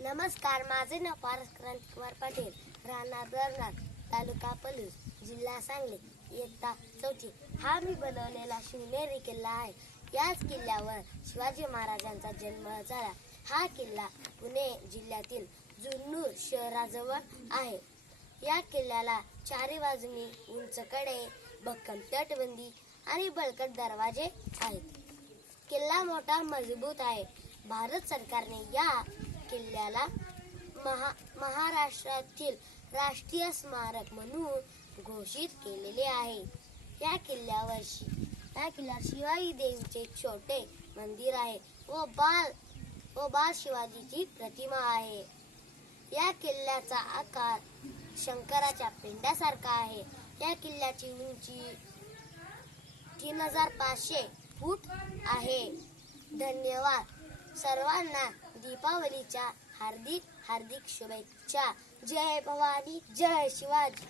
नमस्कार माझे नाव पारस क्रांतिकुमार पाटील राहणार दरनाथ तालुका पलूस जिल्हा सांगली इयत्ता चौथी. हा मी बनवलेला शिवनेरी किल्ला आहे. याच किल्ल्यावर शिवाजी महाराजांचा जन्म झाला. हा किल्ला पुणे जिल्ह्यातील जुन्नूर शहराजवळ आहे. या किल्ल्याला चारी बाजूनी उंच कडे भक्कम तटबंदी आणि बळकट दरवाजे आहेत. किल्ला मोठा मजबूत आहे. भारत सरकारने या किल्ल्याला महा महाराष्ट्रातील राष्ट्रीय स्मारक म्हणून घोषित केलेले आहे. या किल्ल्यावर शि- या किल्ल्यावर शिवाजी देवीचे छोटे मंदिर आहे व बाल व बाल शिवाजीची प्रतिमा आहे. या किल्ल्याचा आकार शंकराच्या पिंडासारखा आहे. या किल्ल्याची उंची तीन हजार पाचशे फूट आहे. धन्यवाद. सर्वांना दीपावलीच्या हार्दिक हार्दिक शुभेच्छा. जय भवानी जय शिवाजी.